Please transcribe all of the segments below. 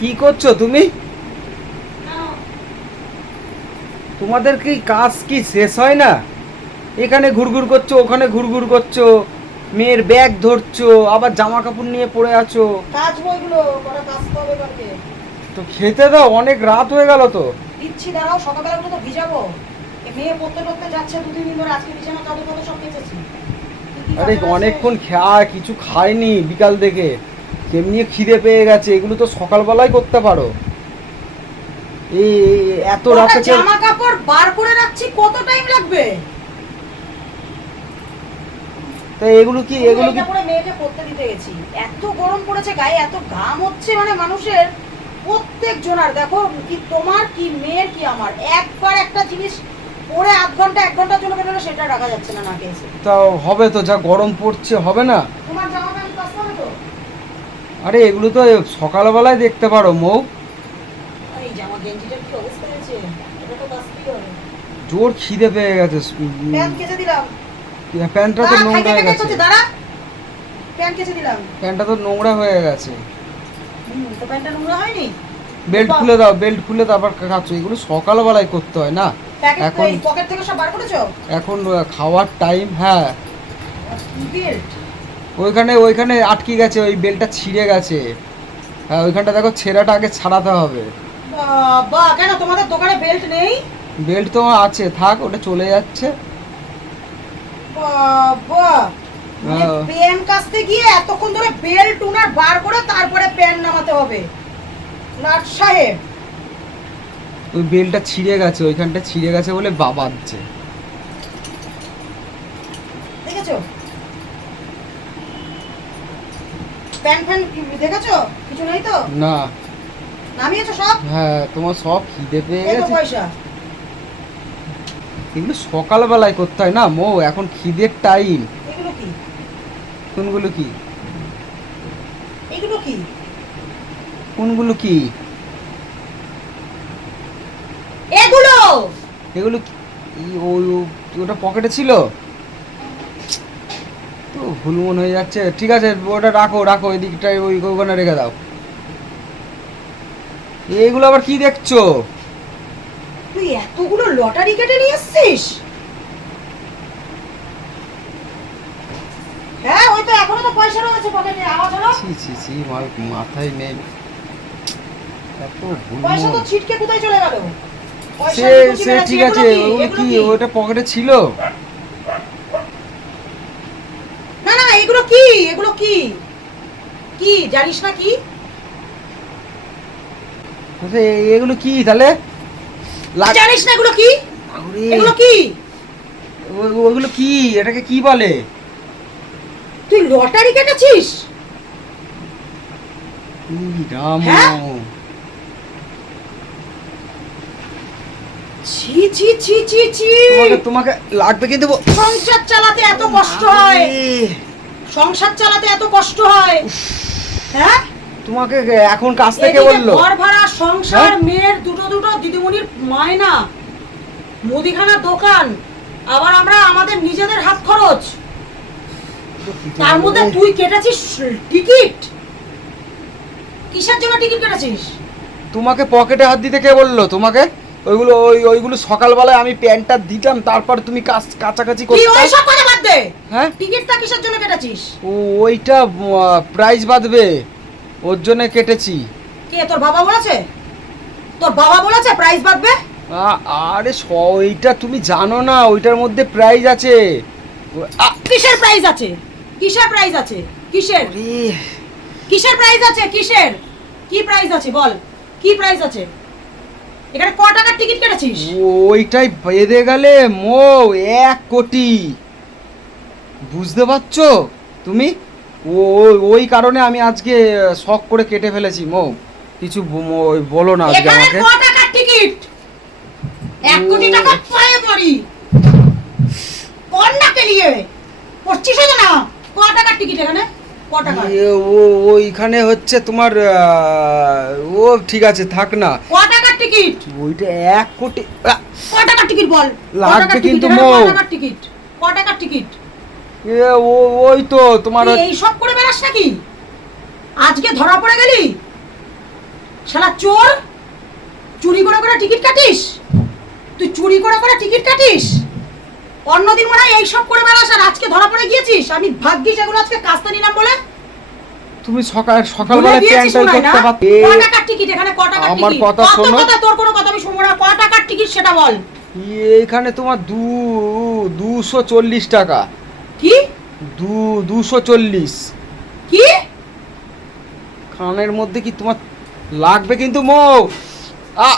কি করছ তুমি? তোমাদের কি কাজ কি শেষ হয় না? এখানে ঘুরঘুর করছ ওখানে ঘুরঘুর করছ মেয়ের ব্যাগ ধরছো আবার জামা কাপড় নিয়ে পড়ে আছো। কাজ বইগুলো কটা কাজ হবে কালকে তো খেতে দাও অনেক রাত হয়ে গেল তো। দিচ্ছি দাঁড়াও সকালবেলা তো ভিজাবো। মেয়ে পড়তে টরতে যাচ্ছে ধরে আজকে বিছানা চাদর সব কেচেছি। আরে অনেকক্ষণ খেয়া কিছু খায়নি বিকাল থেকে। তেমনি খিদে পেয়ে গেছে? এগুলো তো সকালবেলায় করতে পারো। এই এত রাতে জামা কাপড় বার করে রাখছি কত টাইম লাগবে? তা এগুলো কি এগুলো কি পরে মেয়েকে পড়তে দিতে গেছি। এত গরম পড়েছে গায়ে এত ঘাম হচ্ছে মানে মানুষের। প্রত্যেক জনার দেখো কি তোমার কি মেয়ের কি আমার। একবার একটা জিনিস পরে আধ ঘণ্টা এক ঘণ্টার জন্য বেরোলে সেটা রাখা যাচ্ছে না নাকে এসে। তাও হবে তো যা গরম পড়ছে হবে না? তোমার জামা প্যান্ট কাচতে হবে তো আরে এগুলো তো সকালবেলায় দেখতে পারো মৌ। জোর খিদে পেয়ে গেছে প্যান্ট প্যান্টটা তো নোংরা হয়ে গেছে। প্যান্টটা তো নোংরা হয়ে গেছে। বেল্ট খুলে দাও বেল্ট খুলে তারপর কাছো এগুলো সকালবেলায় করতে হয় না? এখন পকেট থেকে সব বার করেছ? এখন খাওয়ার টাইম হ্যাঁ। বেল্ট? ওইখানে ওইখানে আটকে গেছে ওই বেলটা ছিঁড়ে গেছে। হ্যাঁ ওইখানটা দেখো ছেঁড়াটা আগে ছাড়াতে হবে। বাবা কেন তোমাদের দোকানে বেল্ট নেই? বেল্ট তো আছে থাক ওটা চলে যাচ্ছে। বাবা মানে হ্যাঁ। কাচতে গিয়ে এতক্ষণ ধরে বেল্ট উনার বার করে তারপরে পেন নামাতে হবে। লাট সাহেব। ওই বেলটা ছিঁড়ে গেছে ওইখানটা ছিঁড়ে গেছে বলে বাবাচ্ছে দেখেছ প্যান ফ্যান দেখেছ? কিছু নেই তো? না। নামিয়েছো সব? হ্যাঁ তোমার সব খিদে পেয়ে গেছে। পয়সা। এগুলো সকালবেলায় করতে হয় না মৌ এখন খিদের টাইম এগুলো কি? কোনগুলো কি? এগুলো কি? কোনগুলো কি? এগুলো! এগুলো ওই ওটা পকেটে ছিল? ভুল মন হয়ে যাচ্ছে। ঠিক আছে ওটা রাখো রাখো ওই দিকটায় ওই ওখানে রেখে দাও। এইগুলো আবার কি দেখছ? তুই এতগুলো লটারি কেটে নিয়ে এসছিস? হ্যাঁ ওই তো এখনও তো পয়সা রয়েছে পকেটে আওয়াজ হলো? ছি ছি ছি মাল মাথায় নেই। এত ভুল পয়সা তো ছিটকে কোথায় চলে গেল? সে সে ঠিক আছে? ওগুলো কি? ওটা পকেটে ছিল না না এগুলো কি? এগুলো কি? কি জানিস না কি? এগুলো কি তাহলে? জানিস না এগুলো কি? এগুলো কি? ওগুলো কি? এটাকে কি বলে? তুই লটারি কেটেছিস? হ্যাঁ? ছি ছি ছি ছি ছি। তোমাকে তোমাকে লাগবে কিন্তু সংসার চালাতে এত কষ্ট হয়। সংসার চালাতে এত কষ্ট হয়? হ্যাঁ? তোমাকে এখন কাছ থেকে বলল? ঘর ভাড়া সংসার হ্যাঁ? মেয়ের দুটো দুটো দিদিমণির মায়না মুদিখানার দোকান আবার আমরা আমাদের নিজেদের হাত খরচ। তার মধ্যে তুই কেটেছিস টিকিট? কিসের জন্য টিকিট কেটেছিস? তোমাকে পকেটে হাত দিতে কে বলল? তোমাকে? ওইগুলো ওই ওইগুলো সকালবেলায় আমি প্যান্টটা দিতাম তারপর তুমি কাছ কাছাকাছি করতে দে। হ্যাঁ? টিকিটটা কিসের জন্য কেটেছিস? ও ওইটা প্রাইজ বাঁধবে। ওর জন্য কেটেছি। কে তোর বাবা বলেছে? তোর বাবা বলেছে প্রাইস বাঁধবে? আরে ওইটা তুমি জানো না ওইটার মধ্যে প্রাইজ আছে। কিসের প্রাইস আছে? কিসের প্রাইস আছে? কিসের? কিসের প্রাইস আছে? কিসের? কি প্রাইস আছে? বল কি প্রাইস আছে? এখানে ক টাকার টিকিট কেটেছিস? ওইটাই বেঁধে গেলে মো এক কোটি। বুঝতে পারছ? তুমি? ও ওই কারণে আমি আজকে শখ করে কেটে ফেলেছি মো। কিছু বলো না আজকে আমাকে। টিকিট? এক কোটি টাকা পায়ে পড়ি। কন্যাকে নিয়ে পড়ছিস না? ক টাকার টিকিট এখানে? ক টাকা ইয়ে, ও ওইখানে হচ্ছে তোমার ও ঠিক আছে থাক না। ক টাকার টিকিট? ওইটা এক কোটি ক টাকার টিকিট বল? লাগবে কিন্তু এখানে মৌ। ক টাকার টিকিট? ক টাকার টিকিট? এ, ও ওই তো তোমার এই সব করে বেড়াস নাকি? আজকে ধরা পড়ে গেলি? শালা চোর চুরি করে করে টিকিট কাটিস? তুই চুরি করে করে টিকিট কাটিস? অন্যদিন মনে হয় এইসব করে বেড়াস আর আজকে ধরা পড়ে গিয়েছিস? আমি ভাগ্যিস এগুলো আজকে কাজতে নিলাম বলে তুমি সকাল সকালবেলা প্যান্টাই? করতে পারতে ক টাকার টিকিট? এখানে ক টাকার আমার কথা শোনো। কথা? তোর কোনো কথা আমি শুনব না। ক টাকার টিকিট সেটা বল। এখানে তোমার দু দুশো চল্লিশ টাকা। কি? দু দুশো চল্লিশ। কি? কানের মধ্যে কি তোমার লাগবে কিন্তু মৌ? আ!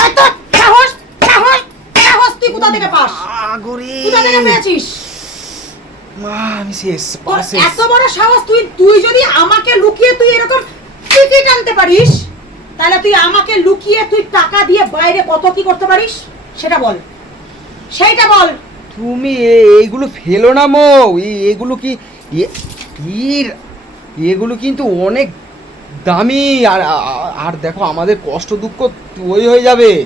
এত সাহস সাহস সাহস তুই কোথা থেকে পাস? আগরে। কোথা থেকে পেয়েছিস? মা আমি শেষ পাশে এত বড় সাহস তুই তুই যদি আমাকে লুকিয়ে তুই এরকম টিকিট আনতে পারিস তাহলে তুই আমাকে লুকিয়ে তুই টাকা দিয়ে বাইরে কত কি করতে পারিস? সেটা বল। সেইটা বল। তুমি এইগুলো ফেলো না মৌ। এগুলো কি এগুলো কিন্তু অনেক দামি। আর আর- দেখো আমাদের কষ্ট দুঃখ ওই হয়ে যাবে।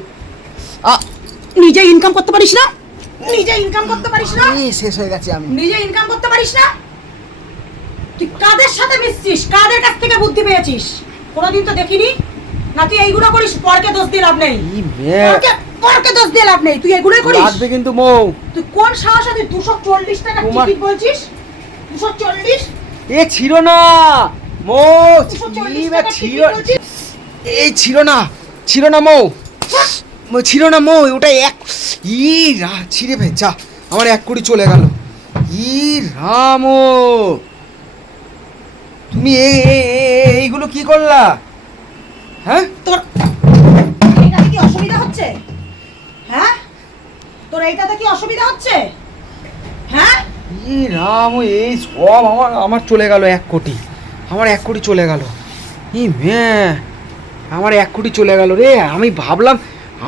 নিজে ইনকাম করতে পারিস না? নিজে ইনকাম করতে পারিস না? এই শেষ হয়ে গেছে আমি। নিজে ইনকাম করতে পারিস না? তুই কাদের সাথে মিশছিস? কাদের কাছ থেকে বুদ্ধি পেয়েছিস? কোনোদিন তো দেখিনি। না তুই এইগুলো করিস? পরকে দোষ দিয়ে লাভ নেই। পরকে দোষ দিয়ে লাভ নেই। তুই এগুলোই করিস? লাগবে কিন্তু মৌ। তুই কোন সাহসে তুই দুশো চল্লিশ টাকা তোমার- টিকিট বলছিস? দুশো চল্লিশ? এ ছিল না। মৌ এই টাকা ছিল টিকিট বলছিস? এই ছিল না। ছিল না মৌ। মৌ, ছিল না মৌ ওটা এক ই রা ছিঁড়ে ভাই যা আমার এক কোটি চলে গেল। ই রাম। তুমি এই এই- এই- এইগুলো কি করলা? হ্যাঁ? তোর হচ্ছে? হ্যাঁ? রাম এই সব আমার আমার চলে গেল এক কোটি। আমার এক কোটি চলে গেল। ই মেয়ে আমার এক কোটি চলে গেল রে। আমি ভাবলাম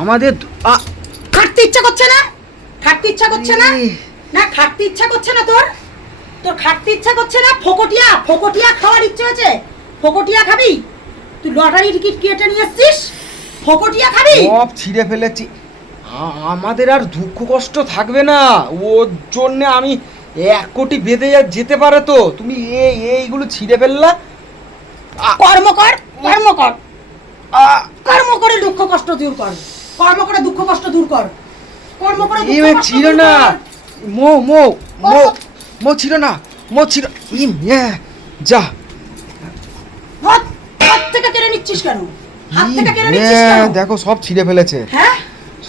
আমাদের খাটতে ইচ্ছা করছে না? খাটতে ইচ্ছা করছে না? না খাটতে ইচ্ছা করছে না তোর? তোর খাটতে ইচ্ছা করছে না? ফোকটিয়া ফোকটিয়া খাওয়ার ইচ্ছে হয়েছে। ফোকটিয়া খাবি? তুই লটারি টিকিট কেটে নিয়ে এসছিস? ফোকটিয়া খাবি? সব ছিঁড়ে ফেলেছি। আমাদের আর দুঃখ কষ্ট থাকবে না। ওর জন্যে আমি এক কোটি বেঁধে যা যেতে পারে তো। তুমি এই এইগুলো ছিঁড়ে ফেললা? কর্ম কর কর্ম কর। কর্ম করে দুঃখ কষ্ট দূর কর। কর্ম করে দুঃখ কষ্ট দূর কর। কর্ম করে দুঃখ এবার কষ্ট ছিল না। মো মো মো মো ছিল না মো ছিল ই মেয়ে যা। হাত হাত থেকে কেড়ে নিচ্ছিস কেন? হাত থেকে কেড়ে নিচ্ছিস কেন? দেখো সব ছিঁড়ে ফেলেছে। হ্যাঁ?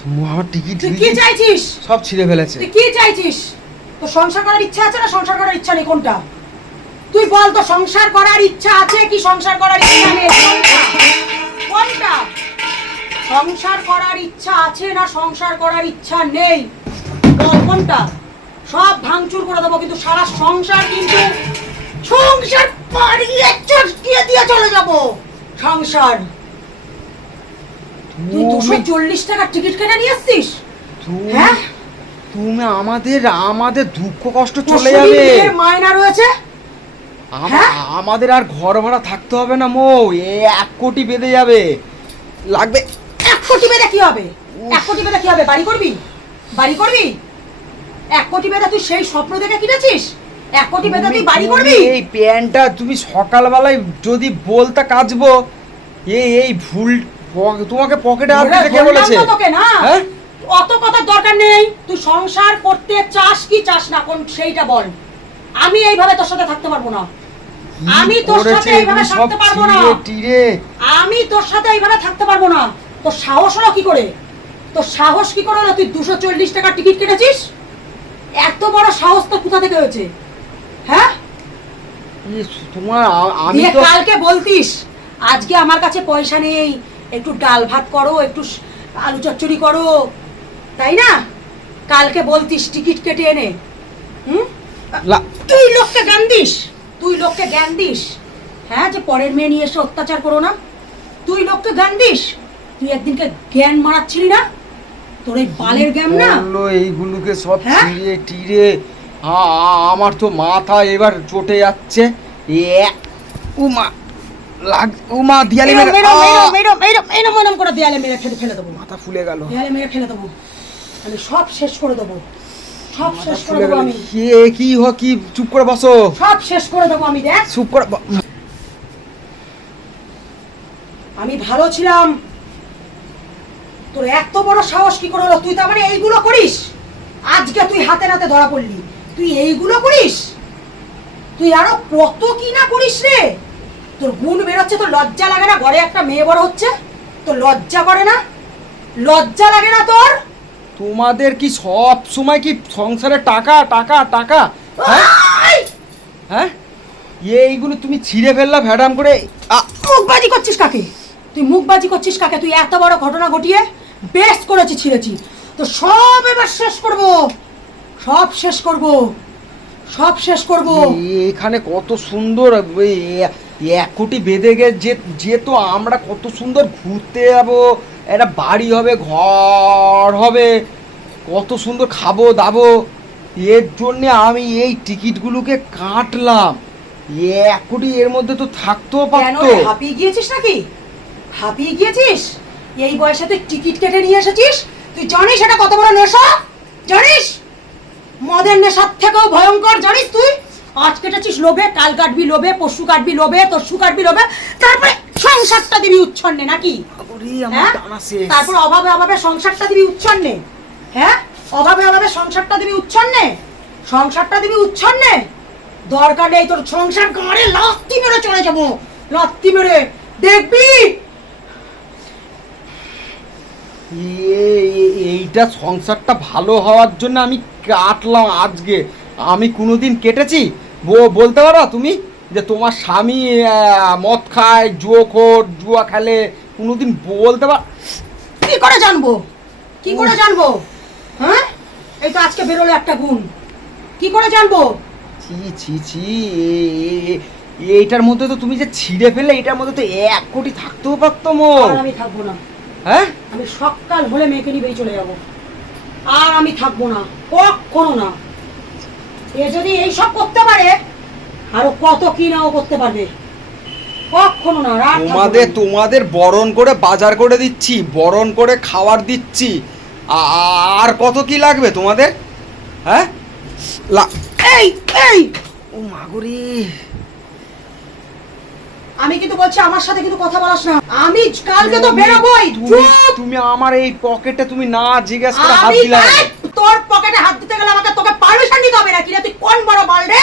আমার টিকিট তুই কি চাইছিস? সব ছিঁড়ে ফেলেছে। তুই কি চাইছিস? তো সংসার করার ইচ্ছা আছে না সংসার করার ইচ্ছা নেই? কোনটা? তুই বল তো সংসার করার ইচ্ছা আছে কি সংসার করার ইচ্ছা নেই? কোনটা? সংসার করার ইচ্ছা আছে না সংসার করার ইচ্ছা নেই? বল কোনটা? সব ভাঙচুর করে দেবো কিন্তু সারা সংসার কিন্তু সংসার পাড়িয়ে চটকিয়ে দিয়ে চলে যাব। সংসার। তুই দুশো চল্লিশ টাকার টিকিট কেটে নিয়ে এসছিস তুমি হ্যাঁ? তুমি আমাদের আমাদের দুঃখ কষ্ট চলে যাবে। মায়না রয়েছে? হ্যাঁ? আমাদের আর ঘর ভাড়া থাকতে হবে না মো। এ এক কোটি বেঁধে যাবে। লাগবে এক কোটি বেদা কি হবে? এক কোটি বেদা কি হবে? বাড়ি করবি? বাড়ি করবি? এক কোটি বেদা তুই সেই স্বপ্ন দেখে কিনেছিস? এক কোটি বেদা তুই বাড়ি করবি? এই প্যান্টটা তুমি সকালবেলায় যদি বলতে কাচবো এই এই ভুল তোমাকে পকেটে হাত দিতে কে বলেছে? তোকে না? হ্যাঁ? অত কথার দরকার নেই। তুই সংসার করতে চাস কি চাস না কোন সেইটা বল। আমি এইভাবে তোর সাথে থাকতে পারব না। আমি তোর সাথে এইভাবে থাকতে পারব না। আমি তোর সাথে এইভাবে থাকতে পারব না। তোর সাহস হলো কি করে? তোর সাহস কি করে তুই দুশো চল্লিশ টাকার টিকিট কেটেছিস? এত বড় সাহস তো কোথা থেকে হয়েছে? হ্যাঁ? তোমার আমি তো কালকে বলতিস আজকে আমার কাছে পয়সা নেই। একটু ডাল ভাত করো একটু আলু চচ্চড়ি করো। তাই না? কালকে বলতিস টিকিট কেটে এনে। হুম? তুই লোককে জ্ঞান দিস। তুই লোককে জ্ঞান দিস। হ্যাঁ যে পরের মেয়ে নিয়ে এসে অত্যাচার করো না। তুই লোককে জ্ঞান দিস। তুই একদিনকে জ্ঞান মারাচ্ছিলি না? তোর এই বালের জ্ঞান না? এইগুলোকে সব হ্যাঁ? ছিঁড়ে টিড়ে? আমার তো মাথা এবার চটে যাচ্ছে। এ- উমা। লাগ দিয়ালে মেরে এরম করে দেয়ালে মেরে ফেলে ফেলে দেবো। মাথা ফুলে গেল। দেয়ালে মেরে ফেলে দেবো। আমি সব শেষ করে দেবো। সব শেষ করে দেবো আমি। কে কি হ কি চুপ করে বসো। সব শেষ করে দেবো আমি দেখ। চুপ করে আমি ভালো ছিলাম। তোর এত বড় সাহস কি করে হলো? তুই তার মানে এইগুলো করিস। আজকে তুই হাতে নাতে ধরা পড়লি। তুই এইগুলো করিস? তুই আরও কত কি না করিস রে? তোর গুণ বেরোচ্ছে তোর লজ্জা লাগে না? ঘরে একটা মেয়ে বড় হচ্ছে তোর লজ্জা করে না? লজ্জা লাগে না তোর? তোমাদের কি সব সময় কি সংসারে টাকা টাকা টাকা? হ্যাঁ! হ্যাঁ? এইগুলো তুমি ছিঁড়ে ফেললা ভ্যাডাম করে। মুখবাজি করছিস কাকে? তুই মুখবাজি করছিস কাকে? তুই এত বড় ঘটনা ঘটিয়ে বেশ করেছি ছিঁড়েছি। তো সব এবার শেষ করব। সব শেষ করব। সব শেষ করব। এখানে কত সুন্দর এক কোটি বেঁধে গেছে যে যেহেতু আমরা কত সুন্দর ঘুরতে যাব একটা বাড়ি হবে ঘর হবে কত সুন্দর খাব দাবো। এর জন্যে আমি এই টিকিটগুলোকে কাটলাম। এক কোটি এর মধ্যে তো থাকতেও পারতো। হাঁপিয়ে গিয়েছিস নাকি? হাঁপিয়ে গিয়েছিস? এই বয়সে তুই টিকিট কেটে নিয়ে এসেছিস? তুই জানিস এটা কত বড় নেশা? জানিস? মদের নেশার থেকেও ভয়ঙ্কর জানিস তুই? আজ কেটেছিস লোভে কাল কাটবি লোভে পশু কাটবি লোভে তরশু কাটবি লোভে তারপরে সংসারটা দিবি উচ্ছন্নে নাকি? হ্যাঁ? তারপর অভাবে অভাবে সংসারটা দিবি উচ্ছন্নে। হ্যাঁ? অভাবে অভাবে সংসারটা দিবি উচ্ছন্নে। সংসারটা দিবি উচ্ছন্নে। দরকার নেই তোর সংসার গাড়ে লাত্তি মেরে চলে যাব। লাত্তি মেরে। দেখবি? এইটা সংসারটা ভালো হওয়ার জন্য আমি কাটলাম আজকে। আমি কোনোদিন কেটেছি? বলতে পারো তুমি যে তোমার স্বামী মদ খায় জুয়ো খোর জুয়া খেলে কোনোদিন বলতে পার কি করে জানব? কি করে জানব? হ্যাঁ? এই তো আজকে বেরোলো একটা গুণ। কি করে জানব? ছি ছি ছি এইটার মধ্যে তো তুমি যে ছিঁড়ে ফেলে এটার মধ্যে তো এক কোটি থাকতেও পারতো মো আমি থাকব না। হ্যাঁ? আমি সকাল হলে মেয়েকে নিয়ে চলে যাব। আর আমি থাকব না। কখনো না। এ যদি এই সব করতে পারে আরও কত কি নাও করতে পারবে? কখনো না রাত তোমাদের তোমাদের বরণ করে বাজার করে দিচ্ছি বরণ করে খাবার দিচ্ছি। আর কত কি লাগবে তোমাদের? হ্যাঁ? লা- এই এই! ও মাগুরি আমি কিন্তু বলছি আমার সাথে কিন্তু কথা বলাস না। আমি কালকে তো বেরোবই। তুমি আমার এই পকেটে তুমি না জিজ্ঞেস করে হাত দিলা তোর পকেটে হাত দিতে গেলে আমাকে তোকে নিতে হবে নাকি রে? তুই কোন বড় বাল রে?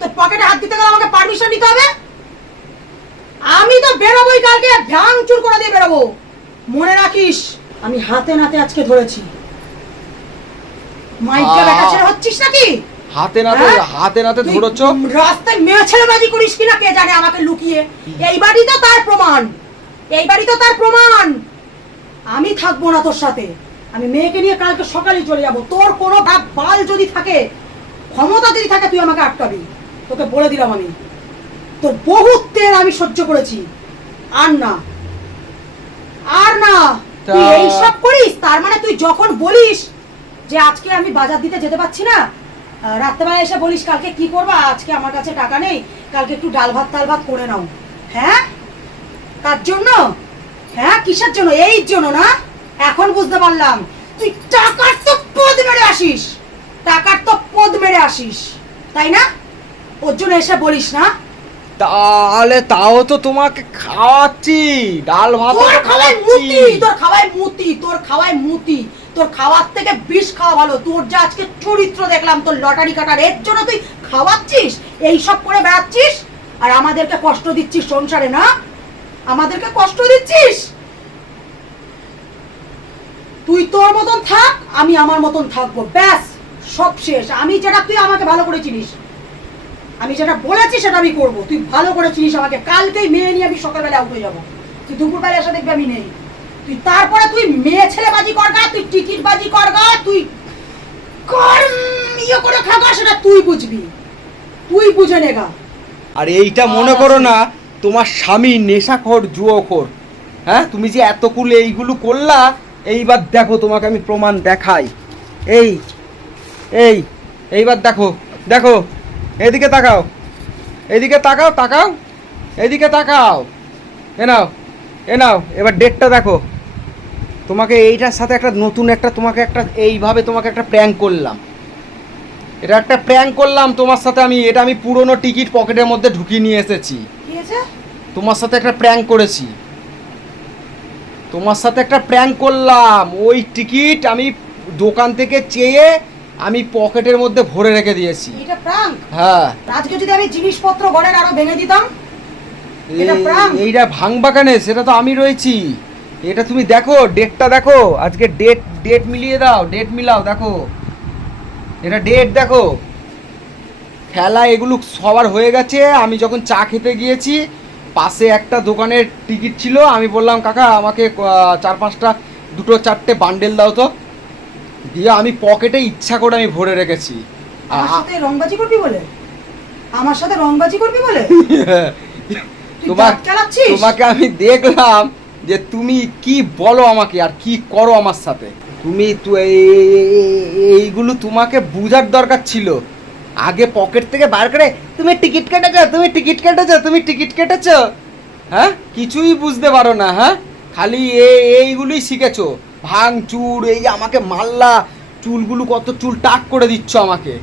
তোর পকেটে হাত দিতে গেলে আমাকে পারমিশন নিতে হবে? আমি তো বেরোবোই কালকে ভাঙচুর করে দিয়ে বেরোবো। মনে রাখিস আমি হাতে নাতে আজকে ধরেছি। মাইকে আ- বেটা ছেলে হচ্ছিস নাকি? হাতে নাতে হ্যাঁ? হাতে নাতে ধরেছ? রাস্তায় মেয়ে ছেলেবাজি করিস কিনা কে জানে আমাকে লুকিয়ে? এই বাড়ি তো তার প্রমাণ। এই বাড়ি তো তার প্রমাণ। আমি থাকব না তোর সাথে। আমি মেয়েকে নিয়ে কালকে সকালে চলে যাব। তোর কোনো বাপ বাল যদি থাকে ক্ষমতা যদি থাকে তুই আমাকে আটকাবি। তোকে বলে দিলাম আমি। তোর বহুত তেল আমি সহ্য করেছি। আর না। আর না। তুই এইসব করিস? তার মানে তুই যখন বলিস যে আজকে আমি বাজার দিতে যেতে পারছি না রাত্রেবেলা এসে বলিস কালকে কি করবা? আজকে আমার কাছে টাকা নেই। কালকে একটু ডাল ভাত তাল ভাত করে নাও। হ্যাঁ? তার জন্য? হ্যাঁ? কিসের জন্য? এই জন্য না? এখন বুঝতে পারলাম। তুই টাকার তো পদ মেরে আসিস। টাকার তো পদ মেরে আসিস। তাই না? ওর জন্য এসে বলিস না। তাহলে তাও তো তোমাকে খাওয়াচ্ছি। ডাল ভাত তোর খাওয়াই মুতি তোর খাওয়াই মুতি তোর খাওয়াই মুতি। তোর খাওয়ার থেকে বিষ খাওয়া ভালো। তোর যা আজকে চরিত্র দেখলাম তোর লটারি কাটার এর জন্য তুই খাওয়াচ্ছিস? এই সব করে বেড়াচ্ছিস? আর আমাদেরকে কষ্ট দিচ্ছিস সংসারে না? আমাদেরকে কষ্ট দিচ্ছিস? তুই তোর মতন থাক আমি আমার মতন থাকব। ব্যাস সব শেষ। আমি যেটা তুই আমাকে ভালো করে চিনিস আমি যেটা বলেছি সেটা আমি করব। তুই ভালো করে চিনিস আমাকে। কালকেই মেয়ে নিয়ে আমি সকালবেলা উঠে যাব। তুই দুপুরবেলা এসে দেখবি আমি নেই। তুই তারপরে তুই মেয়ে ছেলে বাজি কর গা তুই টিকিট বাজি কর গা তুই কর ইয়ে করে খাগা সেটা তুই বুঝবি। তুই বুঝে নেগা আর এইটা মনে করো না তোমার স্বামী নেশাখোর জুয়োখোর। হ্যাঁ তুমি যে এতগুলো এইগুলো করলা এইবার দেখো তোমাকে আমি প্রমাণ দেখাই। এই এই এইবার দেখো দেখো এদিকে তাকাও এদিকে তাকাও তাকাও এদিকে তাকাও এ নাও এ নাও এবার ডেটটা দেখো। তোমাকে এইটার সাথে একটা নতুন একটা তোমাকে একটা এইভাবে তোমাকে একটা প্র্যাঙ্ক করলাম। এটা একটা প্র্যাঙ্ক করলাম তোমার সাথে আমি এটা আমি পুরনো টিকিট পকেটের মধ্যে ঢুকিয়ে নিয়ে এসেছি। তোমার সাথে একটা প্র্যাঙ্ক করেছি। তোমার সাথে একটা প্র্যাঙ্ক করলাম। ওই টিকিট আমি দোকান থেকে চেয়ে আমি পকেটের মধ্যে ভরে রেখে দিয়েছি। এটা প্রাঙ্ক হ্যাঁ। আজকে যদি আমি জিনিসপত্র ঘরের আরও ভেঙে দিতাম এটা এইটা ভাঙবা কেন? সেটা তো আমি রয়েছি। এটা তুমি দেখো ডেটটা দেখো। আজকে ডেট ডেট মিলিয়ে দাও ডেট মিলাও দেখো। এটা ডেট দেখো। খেলা এগুলো সবার হয়ে গেছে। আমি যখন চা খেতে গিয়েছি পাশে একটা দোকানের টিকিট ছিল আমি বললাম কাকা আমাকে চার পাঁচটা দুটো চারটে বান্ডেল দাও তো। দিয়ে আমি পকেটে ইচ্ছা করে আমি ভরে রেখেছি। আমার সাথে রংবাজি করবি বলে? আমার সাথে রংবাজি করবি বলে? তোমাকে আমি দেখলাম যে তুমি কি বলো আমাকে আর কি করো আমার সাথে। তুমি এইগুলো তোমাকে বুঝার দরকার ছিল। আগে পকেট থেকে বার করে তুমি টিকিট কেটেছো? তুমি টিকিট কেটেছো? তুমি টিকিট কেটেছো? হ্যাঁ? কিছুই বুঝতে পারো না হ্যাঁ? খালি এই এইগুলোই শিখেছো। ভাঙ চুর এই আমাকে মাল্লা চুলগুলো কত চুল টাক করে দিচ্ছ আমাকে।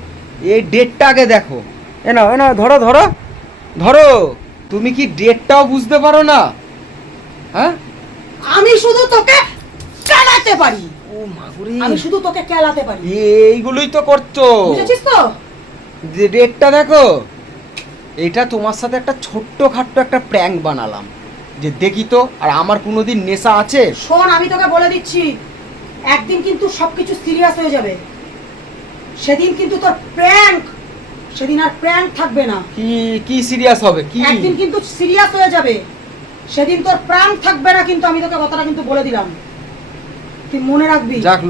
এই ডেটটা আগে দেখো। এ না এ না ধরো ধরো। ধরো। তুমি কি ডেটটাও বুঝতে পারো না? হ্যাঁ? আমি শুধু তোকে কেলাতে পারি। ও মাগুরি। আমি শুধু তোকে কেলাতে পারি। এইগুলোই তো করছ। বুঝেছিস তো? ডেটটা দেখো। এটা তোমার সাথে একটা ছোট্ট খাট্ট একটা প্র্যাঙ্ক বানালাম। যে দেখি তো আর আমার কোনোদিন নেশা আছে? শোন আমি তোকে বলে দিচ্ছি একদিন কিন্তু সবকিছু সিরিয়াস হয়ে যাবে। সেদিন কিন্তু তোর প্র্যাঙ্ক সেদিন আর প্র্যাঙ্ক থাকবে না। কি কি সিরিয়াস হবে? কি? একদিন কিন্তু সিরিয়াস হয়ে যাবে। সেদিন তোর প্রাণ থাকবে না কিন্তু আমি তোকে কথাটা কিন্তু বলে দিলাম। তুই মনে রাখবি। যাক